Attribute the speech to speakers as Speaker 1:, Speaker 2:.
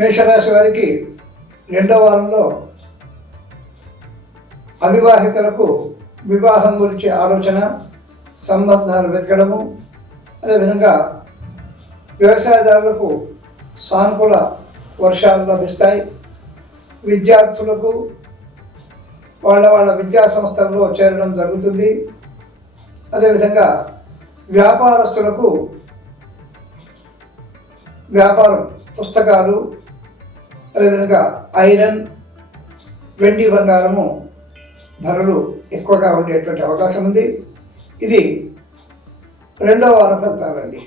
Speaker 1: వారికి రెండవ వారంలో అవివాహితులకు వివాహం గురించి ఆలోచన సంబంధాలు వెతకడము అదేవిధంగా వ్యవసాయదారులకు సానుకూల వర్షాలు లభిస్తాయి. విద్యార్థులకు వాళ్ళ వాళ్ళ విద్యా సంస్థల్లో చేరడం జరుగుతుంది. అదేవిధంగా వ్యాపారస్తులకు వ్యాపారం పుస్తకాలు అదేవిధంగా ఐరన్ వెండి బంగారము ధరలు ఎక్కువగా ఉండేటువంటి అవకాశం ఉంది. ఇది రెండో వారం ఫలితాలండి.